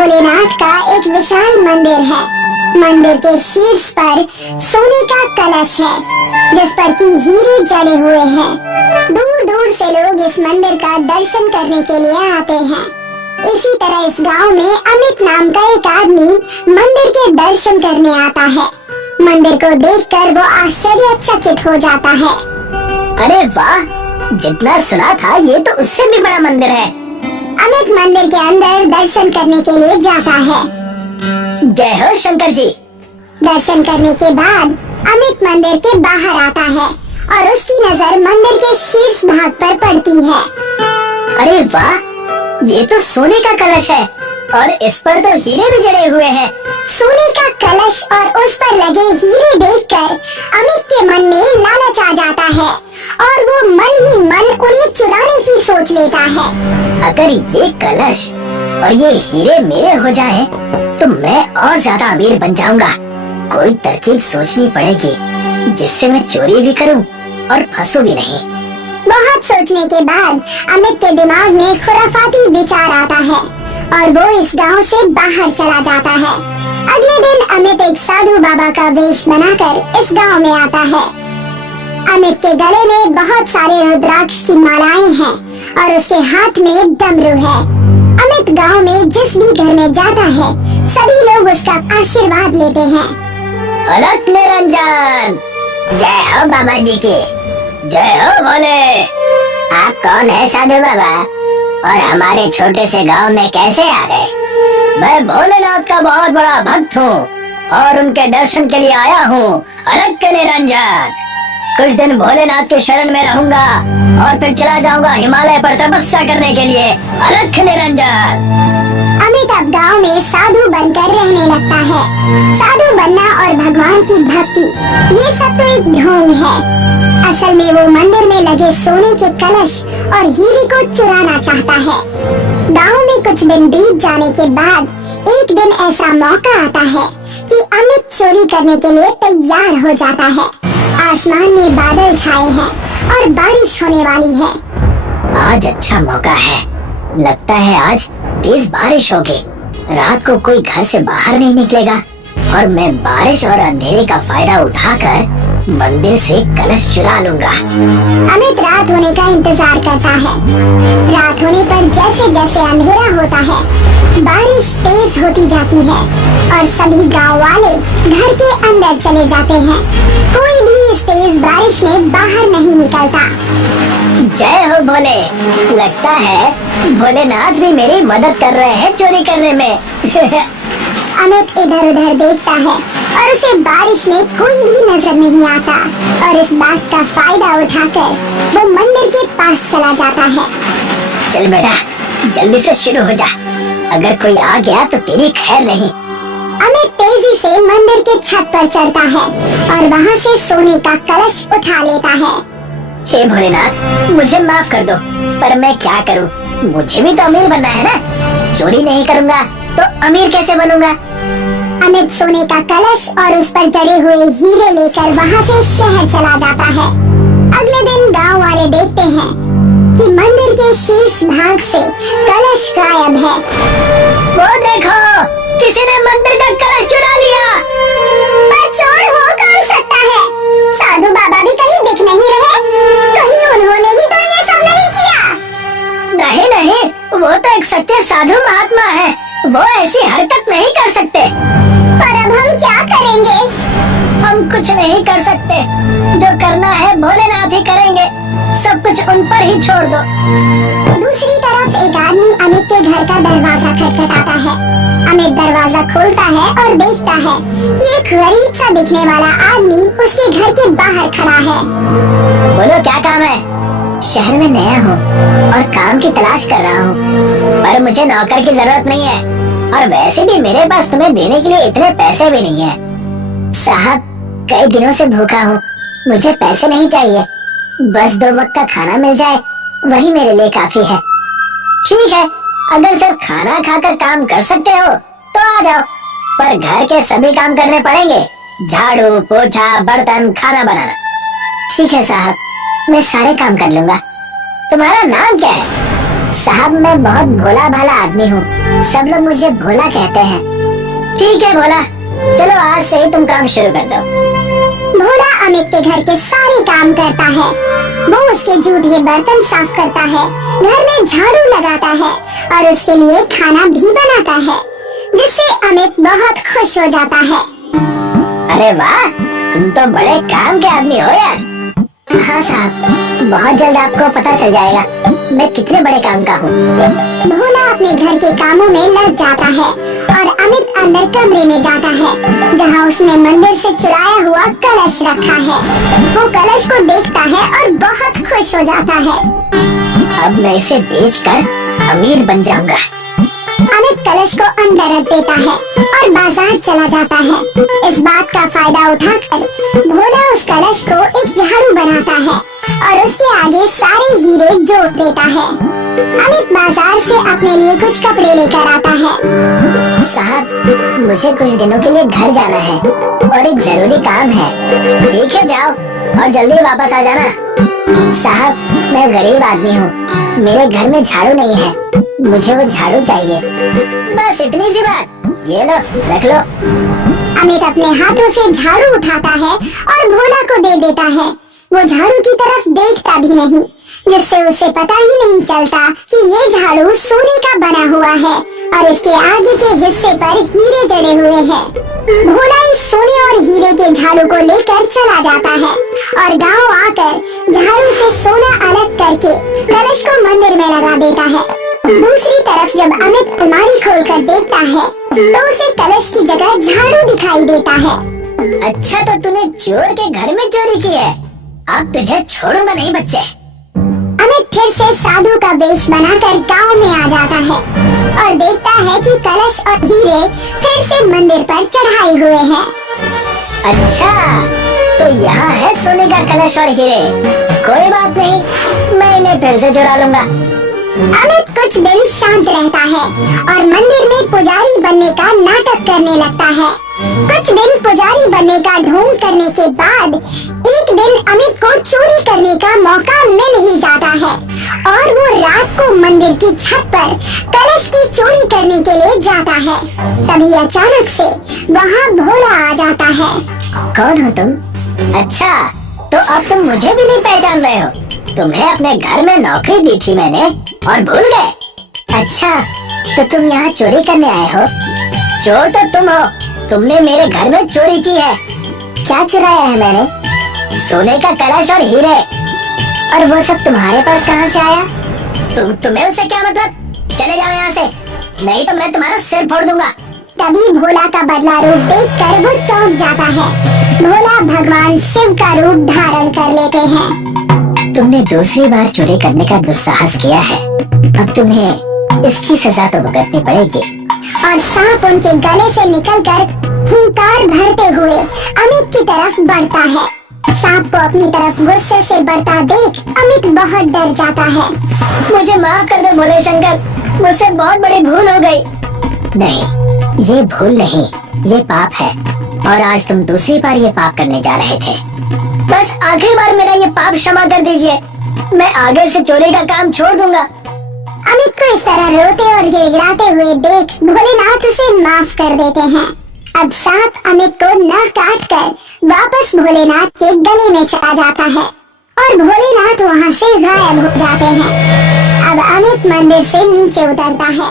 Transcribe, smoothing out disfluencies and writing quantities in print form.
भोलेनाथ का एक विशाल मंदिर है। मंदिर के शीर्ष पर सोने का कलश है जिस पर की हीरे जड़े हुए हैं। दूर दूर से लोग इस मंदिर का दर्शन करने के लिए आते हैं। इसी तरह इस गांव में अमित नाम का एक आदमी मंदिर के दर्शन करने आता है। मंदिर को देखकर वो आश्चर्यचकित हो जाता है। अरे वाह, जितना सुना था ये तो उससे भी बड़ा मंदिर है। अमित मंदिर के अंदर दर्शन करने के लिए जाता है। जय हो शंकर जी। दर्शन करने के बाद अमित मंदिर के बाहर आता है और उसकी नजर मंदिर के शीर्ष भाग पर पड़ती है। अरे वाह, ये तो सोने का कलश है और इस पर तो हीरे भी जड़े हुए हैं। सोने का कलश और उस पर लगे हीरे देखकर अमित के मन में लालच आ जाता है और वो मन ही मन उन्हें चुराने की सोच लेता है। अगर ये कलश और ये हीरे मेरे हो जाएं, तो मैं और ज्यादा अमीर बन जाऊंगा। कोई तरकीब सोचनी पड़ेगी जिससे मैं चोरी भी करूं और फंसू भी नहीं। बहुत सोचने के बाद अमित के दिमाग में खुराफाती विचार आता है और वो इस गांव से बाहर चला जाता है। अगले दिन अमित एक साधु बाबा का वेश बनाकर इस गांव में आता है। अमित के गले में बहुत सारे रुद्राक्ष की मालाएं हैं और उसके हाथ में डमरू है। अमित गांव में जिस भी घर में जाता है सभी लोग उसका आशीर्वाद लेते हैं। अलख निरंजन, जय हो बाबा जी की, जय हो भोले। आप कौन है साधु बाबा और हमारे छोटे से गांव में कैसे आ गए? मैं भोलेनाथ का बहुत बड़ा भक्त हूँ और उनके दर्शन के लिए आया हूँ। अलख निरंजन, कुछ दिन भोलेनाथ के शरण में रहूंगा और फिर चला जाऊंगा हिमालय पर तपस्या करने के लिए। अलख निरंजन। अमित अब गांव में साधु बनकर रहने लगता है। साधु बनना और भगवान की भक्ति ये सब तो एक ढोंग है। असल में वो मंदिर में लगे सोने के कलश और हीरे को चुराना चाहता है। गांव में कुछ दिन बीत जाने के बाद एक दिन ऐसा मौका आता है कि अमित चोरी करने के लिए तैयार हो जाता है। आसमान में बादल छाए हैं और बारिश होने वाली है। आज अच्छा मौका है, लगता है आज तेज बारिश होगी। रात को कोई घर से बाहर नहीं निकलेगा और मैं बारिश और अंधेरे का फायदा उठाकर मंदिर से कलश चुरा लूंगा। अमित रात होने का इंतजार करता है। रात होने पर जैसे जैसे अंधेरा होता है बारिश तेज होती जाती है और सभी गांव वाले घर के अंदर चले जाते हैं। कोई भी इस तेज बारिश में बाहर नहीं निकलता। जय हो भोले, लगता है भोलेनाथ भी मेरी मदद कर रहे हैं चोरी करने में। अमित इधर उधर देखता है और उसे बारिश में कोई भी नजर नहीं आता और इस बात का फायदा उठाकर वो मंदिर के पास चला जाता है। चल बेटा, जल्दी से शुरू हो जा, अगर कोई आ गया तो तेरी खैर नहीं। अमित तेजी से मंदिर के छत पर चढ़ता है और वहाँ से सोने का कलश उठा लेता है। हे भोलेनाथ, मुझे माफ कर दो, पर मैं क्या करूं? मुझे भी तो अमीर बनना है ना। चोरी नहीं करूंगा तो अमीर कैसे बनूंगा? अमित सोने का कलश और उस पर जड़े हुए हीरे लेकर वहाँ से शहर चला जाता है। अगले दिन गांव वाले देखते हैं कि मंदिर के शीर्ष भाग से कलश गायब है। वो देखो, किसी ने मंदिर का कलश चुरा लिया। पर चोर हो कौन सकता है? साधु बाबा भी कहीं दिख नहीं रहे। कहीं उन्होंने ही तो ये सब नहीं किया? नहीं नहीं, वो तो एक सच्चे साधु महात्मा है, वो ऐसी हरकत नहीं कर सकते। पर अब हम क्या करेंगे? हम कुछ नहीं कर सकते, जो करना है भोलेनाथ ही करेंगे। सब कुछ उन पर ही छोड़ दो। दूसरी तरफ एक आदमी अमित के घर का दरवाजा खटखटाता है। अमित दरवाजा खोलता है और देखता है कि एक गरीब सा दिखने वाला आदमी उसके घर के बाहर खड़ा है। बोलो क्या काम है? शहर में नया हूँ और काम की तलाश कर रहा हूँ, पर मुझे नौकर की जरूरत नहीं है और वैसे भी मेरे पास तुम्हें देने के लिए इतने पैसे भी नहीं है। साहब, कई दिनों से भूखा हूँ, मुझे पैसे नहीं चाहिए, बस 2 वक्त का खाना मिल जाए वही मेरे लिए काफी है। ठीक है, अगर सिर्फ खाना खाकर काम कर सकते हो तो आ जाओ, पर घर के सभी काम करने पड़ेंगे, झाड़ू पोछा बर्तन खाना बनाना। ठीक है साहब, मैं सारे काम कर लूंगा। तुम्हारा नाम क्या है? साहब, मैं बहुत भोला भाला आदमी हूँ सब लोग मुझे भोला कहते हैं। ठीक है भोला, चलो आज से ही तुम काम शुरू कर दो। भोला अमित के घर के सारे काम करता है। वो उसके जूठे बर्तन साफ करता है, घर में झाड़ू लगाता है और उसके लिए खाना भी बनाता है, जिससे अमित बहुत खुश हो जाता है। अरे वाह, तुम तो बड़े काम के आदमी हो यार। हाँ साहब, बहुत जल्द आपको पता चल जाएगा मैं कितने बड़े काम का हूँ। भोला अपने घर के कामों में लग जाता है और अमित अंदर कमरे में जाता है, जहाँ उसने मंदिर से चुराया हुआ कलश रखा है। वो कलश को देखता है और बहुत खुश हो जाता है। अब मैं इसे बेचकर अमीर बन जाऊंगा। अमित कलश को अंदर रख देता है और बाजार चला जाता है। इस बात का फायदा उठाकर भोला उस कलश को एक झाड़ू बनाता है और उसके आगे सारे हीरे जोड़ देता है। अमित बाजार से अपने लिए कुछ कपड़े लेकर आता है। साहब, मुझे कुछ दिनों के लिए घर जाना है और एक जरूरी काम है। ठीक है, जाओ और जल्दी वापस आ जाना। साहब, मैं गरीब आदमी हूँ, मेरे घर में झाड़ू नहीं है, मुझे वो झाड़ू चाहिए। बस इतनी सी बात, ये लो, रख लो। अमित अपने हाथों से झाड़ू उठाता है और भोला को दे देता है। वो झाड़ू की तरफ देखता भी नहीं, जिससे उसे पता ही नहीं चलता कि ये झाड़ू सोने का बना हुआ है और इसके आगे के हिस्से पर हीरे जड़े हुए हैं। भोला इस सोने और हीरे के झाड़ू को लेकर चला जाता है और गांव आकर झाड़ू से सोना अलग करके कलश को मंदिर में लगा देता है। दूसरी तरफ जब अमित अलमारी खोलकर देखता है तो उसे कलश की जगह झाड़ू दिखाई देता है। अच्छा, तो तूने चोर के घर में चोरी की है, अब तुझे छोड़ूंगा नहीं बच्चे। अमित फिर से साधु का वेश बनाकर गांव में आ जाता है और देखता है कि कलश और हीरे फिर से मंदिर पर चढ़ाए हुए हैं। अच्छा, तो यहाँ है सोने का कलश और हीरे। कोई बात नहीं, मैं इन्हें फिर से चुरा लूंगा। अमित कुछ दिन शांत रहता है और मंदिर में पुजारी बनने का नाटक करने लगता है। कुछ दिन पुजारी बनने का ढोंग करने के बाद एक दिन अमित को चोरी करने का मौका मिल ही जाता है और वो रात को मंदिर की छत पर कलश की चोरी करने के लिए जाता है। तभी अचानक से वहाँ भोला आ जाता है। कौन हो तुम? अच्छा, तो अब तुम मुझे भी नहीं पहचान रहे हो। तुम्हें अपने घर में नौकरी दी थी मैंने और भूल गए? अच्छा, तो तुम यहाँ चोरी करने आए हो? चोर तो तुम हो, तुमने मेरे घर में चोरी की है। क्या चुराया है मैंने? सोने का कलश और हीरे। और वो सब तुम्हारे पास कहाँ से आया? तुम्हें उससे क्या मतलब? चले जाओ यहाँ से, नहीं तो मैं तुम्हारा सिर फोड़ दूंगा। तभी भोला का बदला रूप देखकर वो चौंक जाता है। भोला भगवान शिव का रूप धारण कर लेते हैं। तुमने दूसरी बार चोरी करने का दुस्साहस किया है, अब तुम्हें इसकी सजा तो भुगतनी पड़ेगी। और सांप उनके गले से निकलकर फुंकार भरते हुए अमित की तरफ बढ़ता है। सांप को अपनी तरफ गुस्से से बढ़ता देख अमित बहुत डर जाता है। मुझे माफ कर दो भोले शंकर, मुझसे बहुत बड़ी भूल हो गई। नहीं, ये भूल नहीं, ये पाप है और आज तुम दूसरी बार ये पाप करने जा रहे थे। बस आखिरी बार मेरा ये पाप क्षमा कर दीजिए, मैं आगे से चोरी का काम छोड़ दूंगा। अमित को इस तरह रोते और गिड़गिड़ाते हुए देख भोलेनाथ उसे माफ कर देते हैं। अब सांप अमित को न काट कर वापस भोलेनाथ के गले में चला जाता है और भोलेनाथ वहाँ से गायब हो जाते हैं। अब अमित मंदिर से नीचे उतरता है